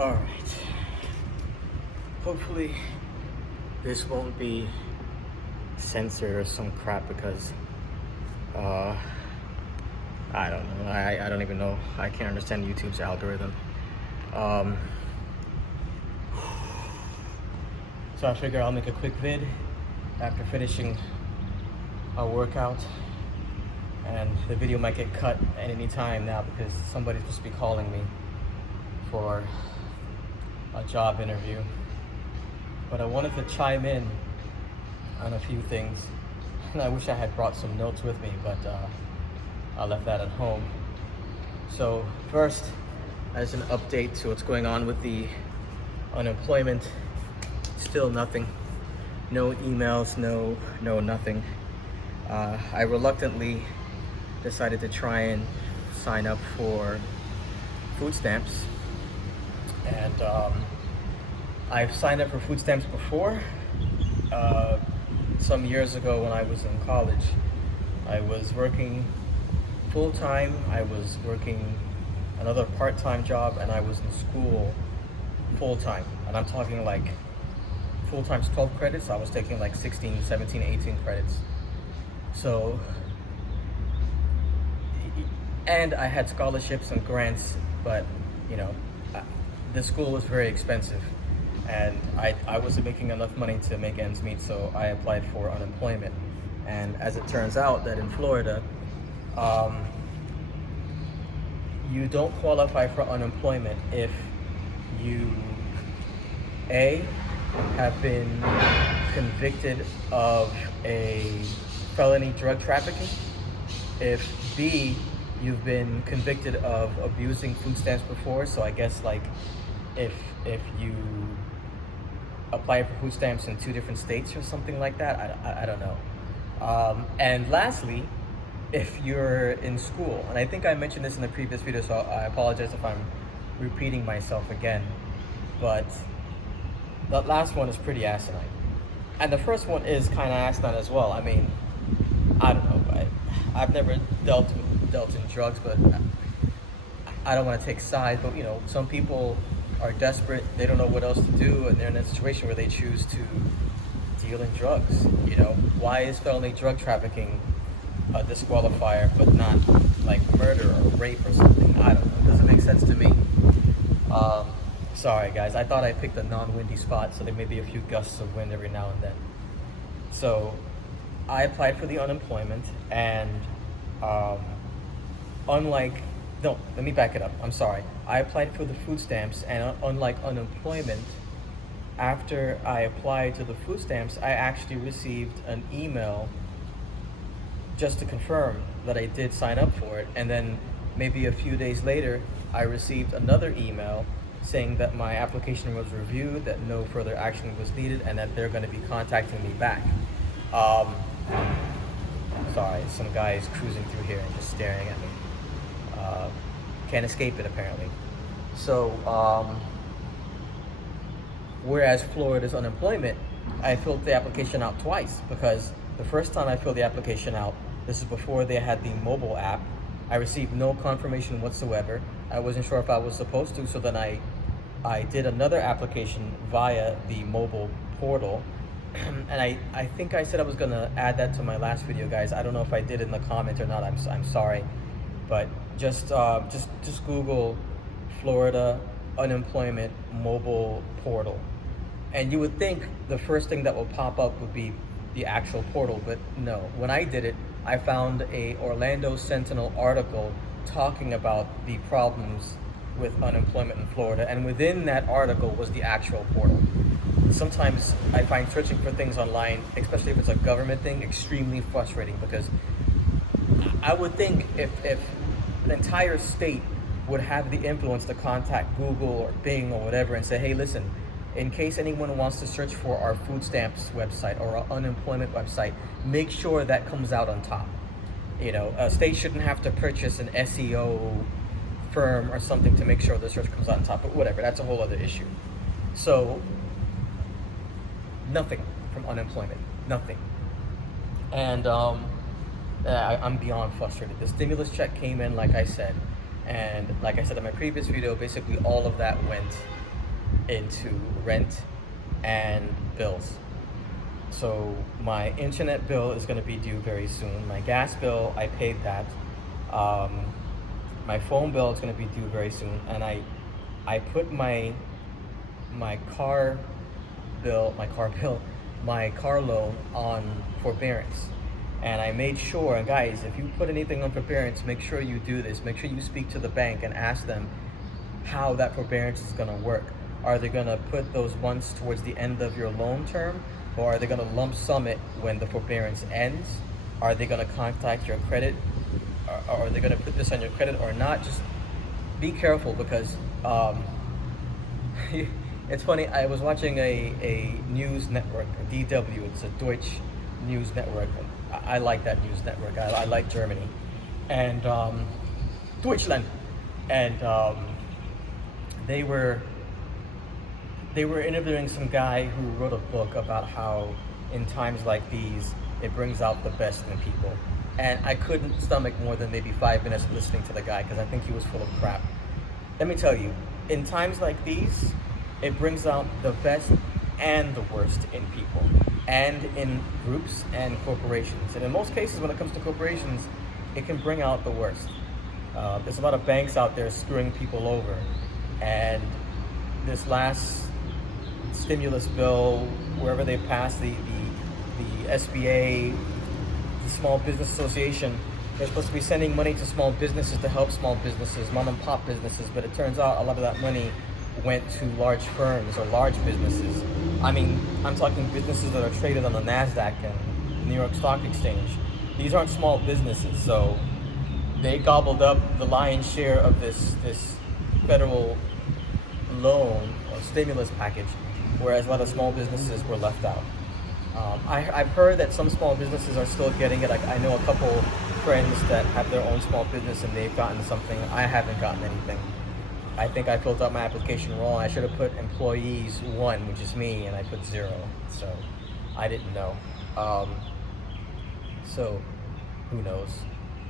All right. Hopefully this won't be censored or some crap because I don't know. I don't even know. I can't understand YouTube's algorithm. So I figure I'll make a quick vid after finishing a workout, and the video might get cut at any time now because somebody's supposed to be calling me for a job interview. But I wanted to chime in on a few things, and I wish I had brought some notes with me, but I left that at home. So first, as an update to what's going on with the unemployment, still nothing. No emails, no nothing. I reluctantly decided to try and sign up for food stamps, and I've signed up for food stamps before. Some years ago when I was in college, I was working full-time, I was working another part-time job, and I was in school full-time. And I'm talking like full-time's 12 credits. I was taking like 16, 17, 18 credits. So, and I had scholarships and grants, but you know, the school was very expensive, and I wasn't making enough money to make ends meet, so I applied for unemployment. And as it turns out that in Florida, you don't qualify for unemployment if you A, have been convicted of a felony drug trafficking, if B, you've been convicted of abusing food stamps before. So I guess like if you apply for food stamps in 2 different states or something like that, I don't know. And lastly, if you're in school, and I think I mentioned this in the previous video, so I apologize if I'm repeating myself again, but the last one is pretty asinine. And the first one is kind of asinine as well. I mean, I don't know, I've never dealt in drugs, but I don't want to take sides, but you know, some people are desperate, they don't know what else to do, and they're in a situation where they choose to deal in drugs. You know, why is felony drug trafficking a disqualifier, but not like murder or rape or something? I don't know, it doesn't make sense to me. Sorry guys, I thought I picked a non-windy spot, so there may be a few gusts of wind every now and then. So I applied for the unemployment, and let me back it up. I'm sorry. I applied for the food stamps, and unlike unemployment, after I applied to the food stamps, I actually received an email just to confirm that I did sign up for it. And then maybe a few days later, I received another email saying that my application was reviewed, that no further action was needed, and that they're going to be contacting me back. Sorry, some guy is cruising through here and just staring at me. Can't escape it apparently. So, whereas Florida's unemployment, I filled the application out twice, because the first time I filled the application out, this is before they had the mobile app, I received no confirmation whatsoever. I wasn't sure if I was supposed to, so then I did another application via the mobile portal. And I think I said I was gonna add that to my last video, guys. I don't know if I did in the comment or not. I'm sorry, but just Google Florida unemployment mobile portal, and you would think the first thing that will pop up would be the actual portal, but no. When I did it, I found a Orlando Sentinel article talking about the problems with unemployment in Florida, and within that article was the actual portal. Sometimes I find searching for things online, especially if it's a government thing, extremely frustrating, because I would think if an entire state would have the influence to contact Google or Bing or whatever and say, hey, listen, in case anyone wants to search for our food stamps website or our unemployment website, make sure that comes out on top. You know, a state shouldn't have to purchase an SEO firm or something to make sure the search comes out on top, but whatever, that's a whole other issue. So, nothing from unemployment, nothing. And I'm beyond frustrated. The stimulus check came in, like I said, and like I said in my previous video, basically all of that went into rent and bills. So my internet bill is going to be due very soon. My gas bill, I paid that. My phone bill is going to be due very soon, and I put my car my car loan on forbearance. And I made sure, and guys, if you put anything on forbearance, make sure you do this. Make sure you speak to the bank and ask them how that forbearance is going to work. Are they going to put those months towards the end of your loan term, or are they going to lump sum it when the forbearance ends? Are they going to contact your credit? Or are they going to put this on your credit or not? Just be careful, because it's funny. I was watching a news network, DW. It's a Deutsche news network. I like that news network. I like Germany, and Deutschland, and they were interviewing some guy who wrote a book about how in times like these it brings out the best in people. And I couldn't stomach more than maybe 5 minutes listening to the guy, because I think he was full of crap. Let me tell you, in times like these, it brings out the best and the worst in people, and in groups and corporations. And in most cases, when it comes to corporations, it can bring out the worst. There's a lot of banks out there screwing people over. And this last stimulus bill, wherever they passed the SBA, the Small Business Association, they're supposed to be sending money to small businesses to help small businesses, mom and pop businesses, but it turns out a lot of that money went to large firms or large businesses. I mean, I'm talking businesses that are traded on the NASDAQ and the New York Stock Exchange. These aren't small businesses, so they gobbled up the lion's share of this federal loan or stimulus package, whereas a lot of small businesses were left out. I've heard that some small businesses are still getting it. Like, I know a couple friends that have their own small business and they've gotten something. I haven't gotten anything. I think I filled out my application wrong. I should have put employees 1, which is me, and I put 0. So I didn't know. So who knows?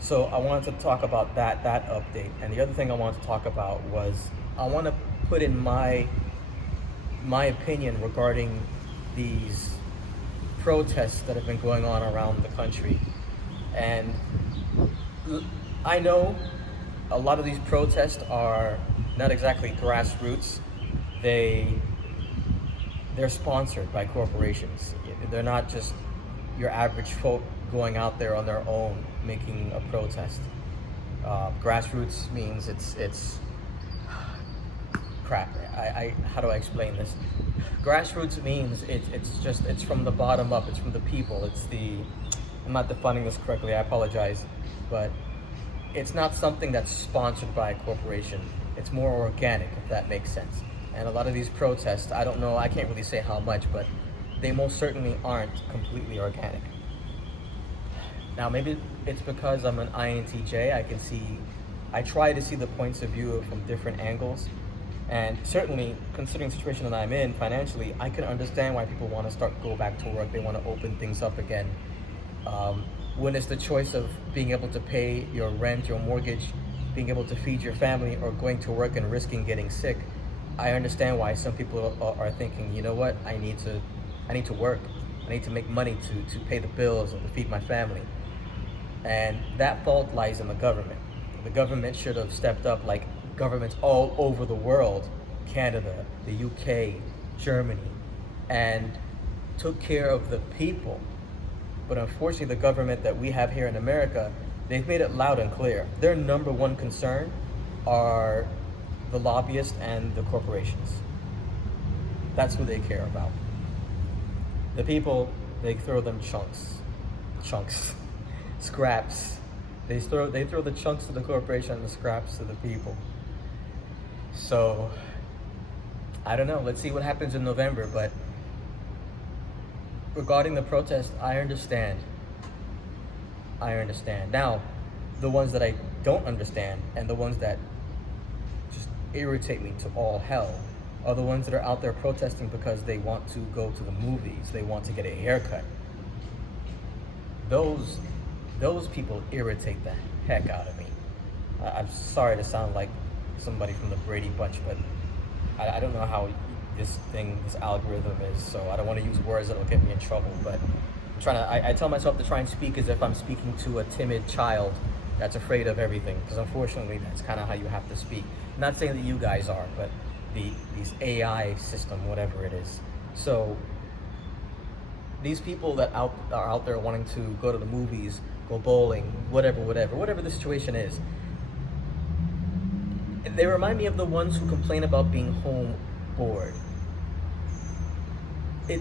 So I wanted to talk about that update. And the other thing I wanted to talk about was I want to put in my opinion regarding these protests that have been going on around the country. And I know a lot of these protests are not exactly grassroots. They're sponsored by corporations. They're not just your average folk going out there on their own making a protest. Grassroots means it's crap. How do I explain this? Grassroots means it's from the bottom up. It's from the people. I'm not defining this correctly. I apologize, but it's not something that's sponsored by a corporation. It's more organic, if that makes sense. And a lot of these protests, I don't know, I can't really say how much, but they most certainly aren't completely organic. Now, maybe it's because I'm an INTJ. I try to see the points of view from different angles. And certainly, considering the situation that I'm in financially, I can understand why people want to go back to work. They want to open things up again. When it's the choice of being able to pay your rent, your mortgage, being able to feed your family, or going to work and risking getting sick, I understand why some people are thinking, you know what, I need to work. I need to make money to pay the bills and to feed my family. And that fault lies in the government. The government should have stepped up, like governments all over the world, Canada, the UK, Germany, and took care of the people. But unfortunately, the government that we have here in America, they've made it loud and clear. Their number one concern are the lobbyists and the corporations. That's who they care about. The people, they throw them chunks, scraps. They throw the chunks to the corporation and the scraps to the people. So, I don't know. Let's see what happens in November. But regarding the protest, I understand. Now, the ones that I don't understand and the ones that just irritate me to all hell are the ones that are out there protesting because they want to go to the movies, they want to get a haircut. Those people irritate the heck out of me. I'm sorry to sound like somebody from the Brady Bunch, but I don't know how this algorithm is, so I don't want to use words that'll get me in trouble, but I'm trying to, I tell myself to try and speak as if I'm speaking to a timid child that's afraid of everything, because unfortunately that's kind of how you have to speak. I'm not saying that you guys are, but these AI system, whatever it is. So these people that are out there wanting to go to the movies, go bowling, whatever the situation is, they remind me of the ones who complain about being home bored. It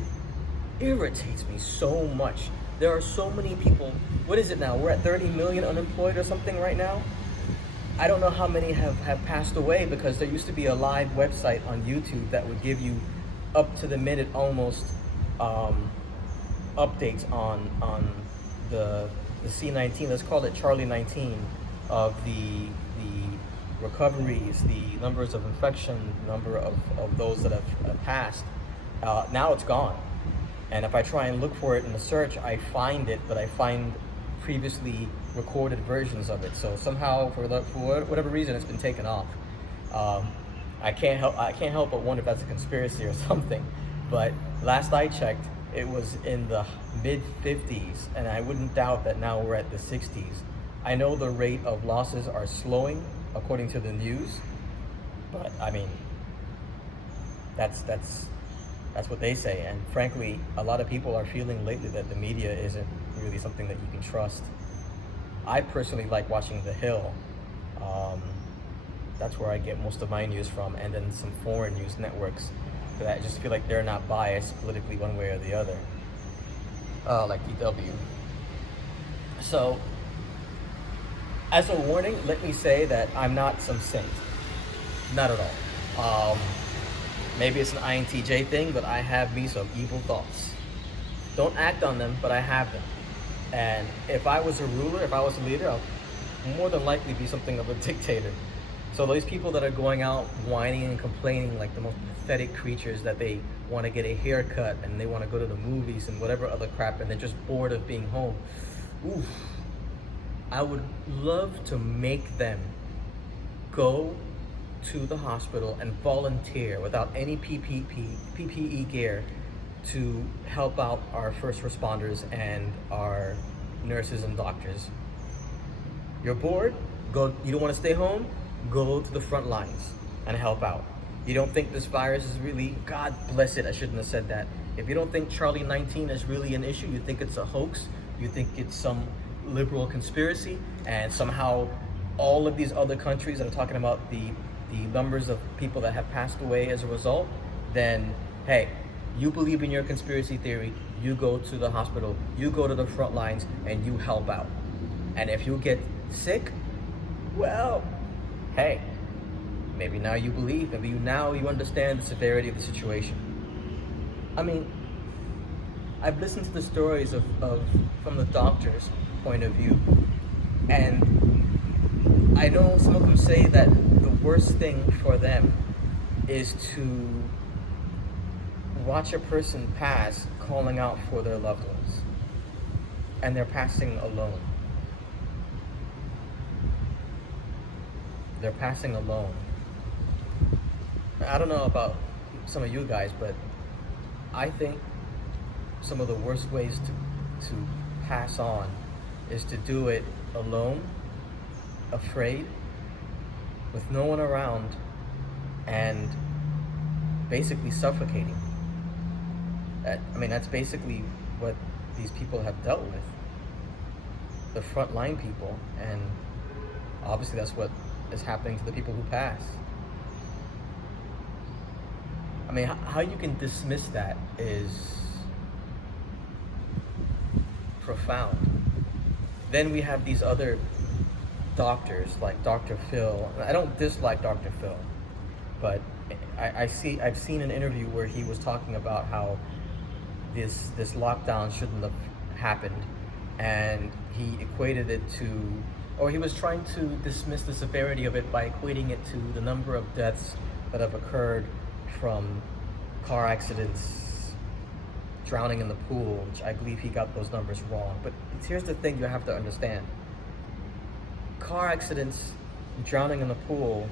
irritates me so much. There are so many people. What is it now? We're at 30 million unemployed or something right now. I don't know how many have passed away, because there used to be a live website on YouTube that would give you up to the minute almost updates on the C19. Let's call it Charlie 19, of the recoveries, the numbers of infection, number of those that have passed. Now it's gone. And if I try and look for it in the search, I find it, but I find previously recorded versions of it. So somehow, for whatever reason, it's been taken off. I can't help but wonder if that's a conspiracy or something. But last I checked, it was in the mid 50s, and I wouldn't doubt that now we're at the 60s. I know the rate of losses are slowing, according to the news, but I mean, that's what they say. And frankly, a lot of people are feeling lately that the media isn't really something that you can trust. I personally like watching The Hill. That's where I get most of my news from, and then some foreign news networks that I just feel like they're not biased politically one way or the other, like DW. So, as a warning, let me say that I'm not some saint. Not at all. Maybe it's an INTJ thing, but I have me some evil thoughts. Don't act on them, but I have them. And if I was a ruler, if I was a leader, I'll more than likely be something of a dictator. So those people that are going out whining and complaining like the most pathetic creatures, that they want to get a haircut and they want to go to the movies and whatever other crap, and they're just bored of being home. Oof. I would love to make them go to the hospital and volunteer without any PPE gear to help out our first responders and our nurses and doctors. You're bored? Go. You don't want to stay home? Go to the front lines and help out. You don't think this virus is really, God bless it, I shouldn't have said that. If you don't think Charlie 19 is really an issue, you think it's a hoax, you think it's some liberal conspiracy, and somehow all of these other countries that are talking about the numbers of people that have passed away as a result, then hey, you believe in your conspiracy theory, you go to the hospital, you go to the front lines, and you help out. And if you get sick, well, hey, maybe now you believe, maybe now you understand the severity of the situation. I mean, I've listened to the stories of from the doctor's point of view, and I know some of them say that the worst thing for them is to watch a person pass calling out for their loved ones, and they're passing alone. They're passing alone. I don't know about some of you guys, but I think some of the worst ways to pass on is to do it alone, afraid, with no one around, and basically suffocating. That's basically what these people have dealt with, the frontline people, and obviously that's what is happening to the people who pass. I mean, how you can dismiss that is profound. Then we have these other doctors like Dr. Phil. I don't dislike Dr. Phil, but I've seen an interview where he was talking about how this lockdown shouldn't have happened, and he equated it to, or he was trying to dismiss the severity of it by equating it to the number of deaths that have occurred from car accidents, drowning in the pool, which I believe he got those numbers wrong. But here's the thing you have to understand. Car accidents, drowning in the pool,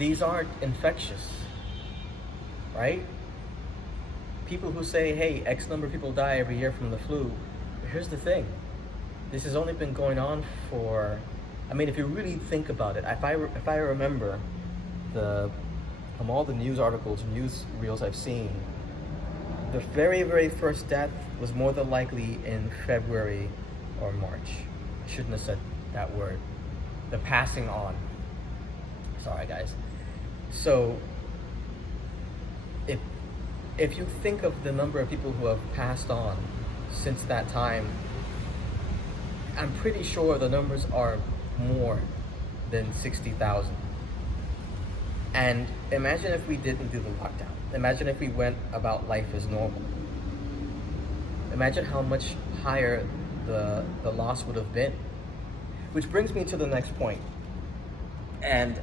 these aren't infectious. right? People who say, hey, X number of people die every year from the flu, here's the thing. This has only been going on for, I mean, if you really think about it, if I remember from all the news articles, news reels I've seen, the very, very first death was more than likely in February or March. I shouldn't have said that word. The passing on. Sorry, guys. So, if you think of the number of people who have passed on since that time, I'm pretty sure the numbers are more than 60,000. And imagine if we didn't do the lockdown. Imagine if we went about life as normal. Imagine how much higher the loss would have been. Which brings me to the next point. And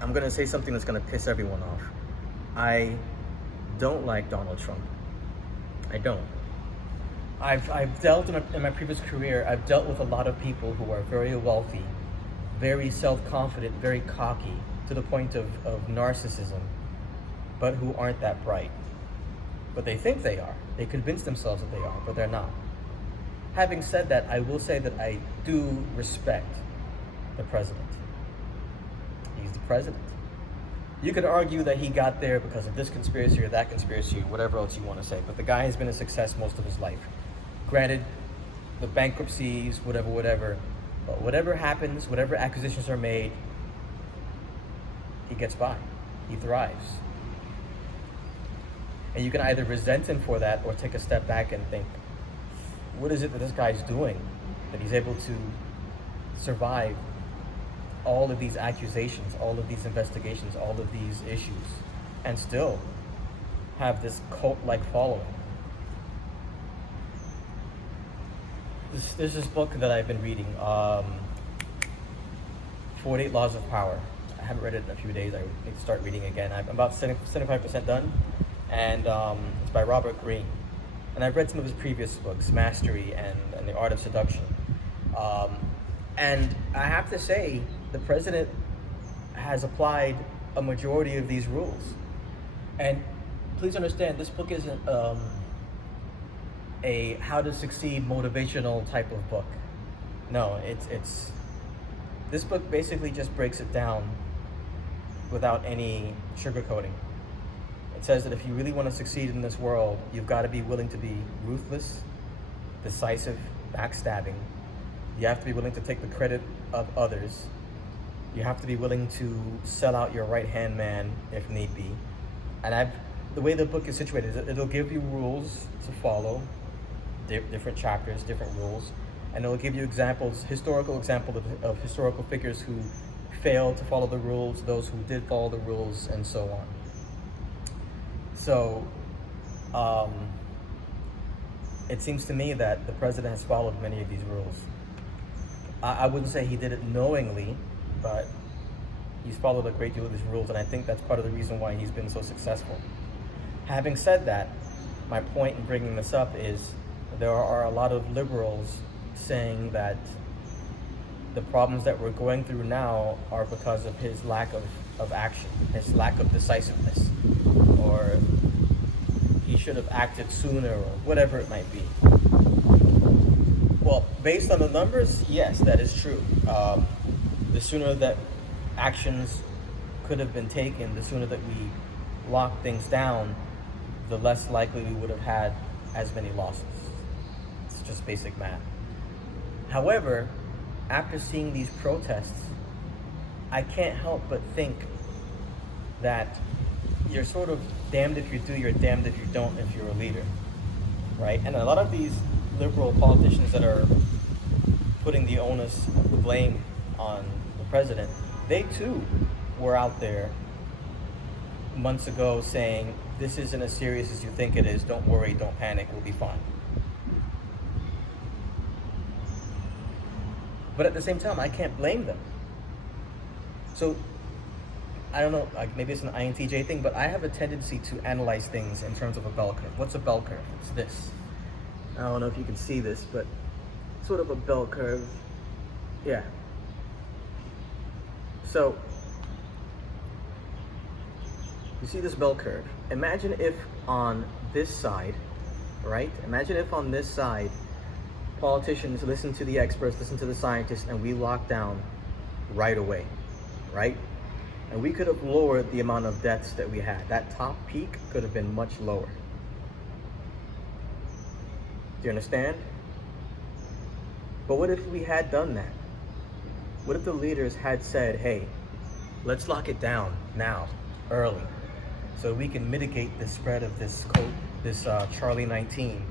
I'm going to say something that's going to piss everyone off. I don't like Donald Trump. I don't. I've dealt in my previous career, I've dealt with a lot of people who are very wealthy, very self-confident, very cocky, to the point of narcissism, but who aren't that bright. But they think they are. They convince themselves that they are, but they're not. Having said that, I will say that I do respect the president. He's the president. You could argue that he got there because of this conspiracy or that conspiracy, or whatever else you want to say, but the guy has been a success most of his life. Granted, the bankruptcies, whatever, but whatever happens, whatever acquisitions are made, he gets by. He thrives. And you can either resent him for that or take a step back and think, what is it that this guy's doing that he's able to survive all of these accusations, all of these investigations, all of these issues, and still have this cult-like following? There's this book that I've been reading, 48 Laws of Power. I haven't read it in a few days. I need to start reading again. I'm about 75% done, and it's by Robert Greene. And I've read some of his previous books, Mastery and The Art of Seduction. And I have to say, the president has applied a majority of these rules. And please understand, this book isn't a how to succeed motivational type of book. No, it's this book basically just breaks it down without any sugarcoating. It says that if you really want to succeed in this world, you've got to be willing to be ruthless, decisive, backstabbing. You have to be willing to take the credit of others. You have to be willing to sell out your right-hand man if need be. And the way the book is situated, it'll give you rules to follow, different chapters, different rules, and it'll give you examples, historical examples of historical figures who failed to follow the rules, those who did follow the rules, and so on. So, it seems to me that the president has followed many of these rules. I wouldn't say he did it knowingly, but he's followed a great deal of these rules, and I think that's part of the reason why he's been so successful. Having said that, my point in bringing this up is there are a lot of liberals saying that the problems that we're going through now are because of his lack of action, his lack of decisiveness, or he should have acted sooner, or whatever it might be. Well, based on the numbers, yes, that is true. The sooner that actions could have been taken, the sooner that we locked things down, the less likely we would have had as many losses. It's just basic math. However, after seeing these protests, I can't help but think that you're sort of damned if you do, you're damned if you don't if you're a leader, right? And a lot of these liberal politicians that are putting the onus, the blame on the president, they too were out there months ago saying, this isn't as serious as you think it is, don't worry, don't panic, we'll be fine. But at the same time, I can't blame them. So, I don't know, like maybe it's an INTJ thing, but I have a tendency to analyze things in terms of a bell curve. What's a bell curve? It's this. I don't know if you can see this, but sort of a bell curve. Yeah. So, You see this bell curve. Imagine if on this side, right? Imagine if on this side, politicians listen to the experts, listen to the scientists, and we lock down right away, right? And we could have lowered the amount of deaths that we had. That top peak could have been much lower. Do you understand? But what if we had done that? What if the leaders had said, hey, let's lock it down now, early, so we can mitigate the spread of this Charlie 19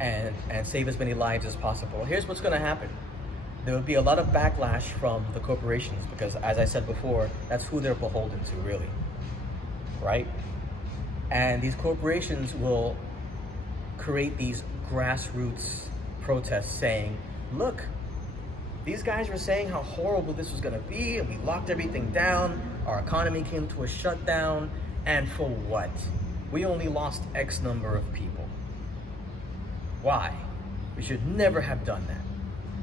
and save as many lives as possible? Here's what's gonna happen. There would be a lot of backlash from the corporations because, as I said before, that's who they're beholden to, really, right? And these corporations will create these grassroots protests saying, look, these guys were saying how horrible this was gonna be, and we locked everything down, our economy came to a shutdown, and for what? We only lost X number of people. Why? We should never have done that.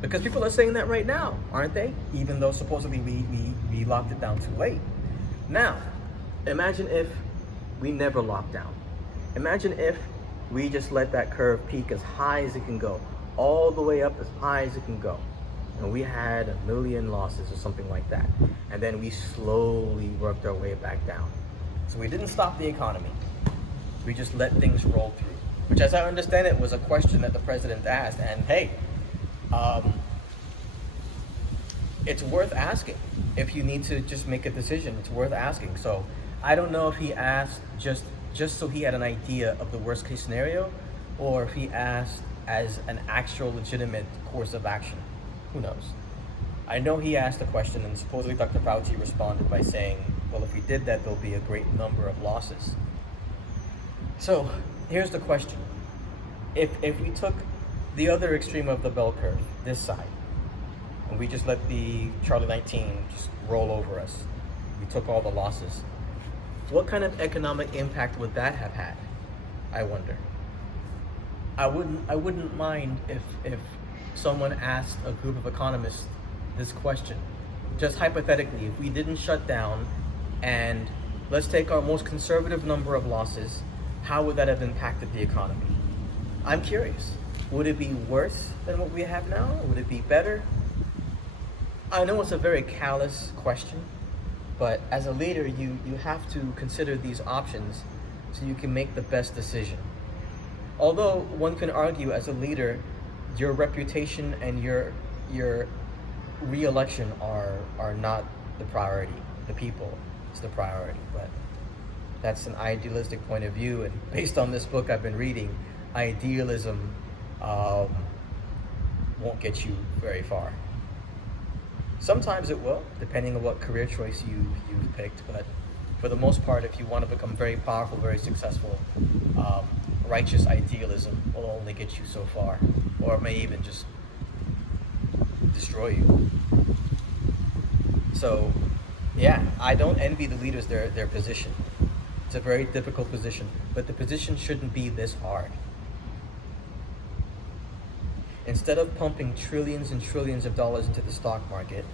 Because people are saying that right now, aren't they? Even though supposedly we locked it down too late. Now, imagine if we never locked down. Imagine if we just let that curve peak as high as it can go, all the way up as high as it can go. And we had 1 million losses or something like that. And then we slowly worked our way back down. So we didn't stop the economy. We just let things roll through. Which, as I understand it, was a question that the president asked. And hey, it's worth asking. If you need to just make a decision, it's worth asking. So I don't know if he asked just so he had an idea of the worst case scenario, or if he asked as an actual legitimate course of action. Who knows? I know he asked a question, and supposedly Dr. Fauci responded by saying, well, if we did that, there'll be a great number of losses. So here's the question. If we took the other extreme of the bell curve, this side, and we just let the Charlie 19 just roll over us, we took all the losses, what kind of economic impact would that have had? I wonder. I wouldn't mind if someone asked a group of economists this question. Just hypothetically, if we didn't shut down, and let's take our most conservative number of losses, how would that have impacted the economy? I'm curious. Would it be worse than what we have now? Would it be better? I know it's a very callous question, but as a leader, you have to consider these options so you can make the best decision. Although one can argue as a leader, your reputation and your re-election are not the priority. The people is the priority, but that's an idealistic point of view, and based on this book I've been reading, idealism won't get you very far. Sometimes it will, depending on what career choice you've picked, but for the most part, if you want to become very powerful, very successful, righteous idealism will only get you so far, or may even just destroy you. So, yeah, I don't envy the leaders their position. It's a very difficult position, but the position shouldn't be this hard. Instead of pumping trillions and trillions of dollars into the stock market,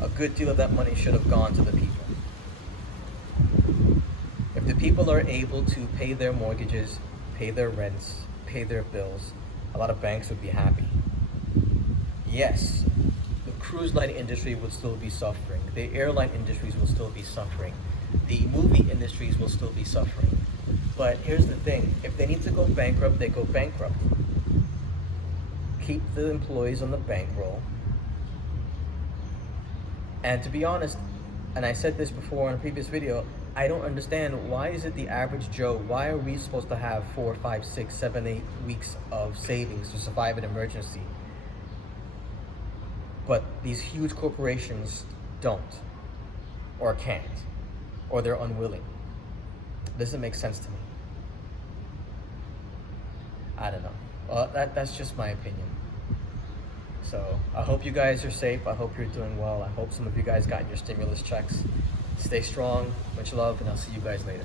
a good deal of that money should have gone to the people. If the people are able to pay their mortgages, pay their rents, pay their bills, a lot of banks would be happy. Yes, the cruise line industry would still be suffering. The airline industries will still be suffering. The movie industries will still be suffering. But here's the thing, if they need to go bankrupt, they go bankrupt. Keep the employees on the bankroll. And to be honest, and I said this before in a previous video, I don't understand, why is it the average Joe, why are we supposed to have 4, 5, 6, 7, 8 weeks of savings to survive an emergency? But these huge corporations don't, or can't, or they're unwilling. Doesn't make sense to me. I don't know. Well, that's just my opinion. So I hope you guys are safe. I hope you're doing well. I hope some of you guys got your stimulus checks. Stay strong. Much love, and I'll see you guys later.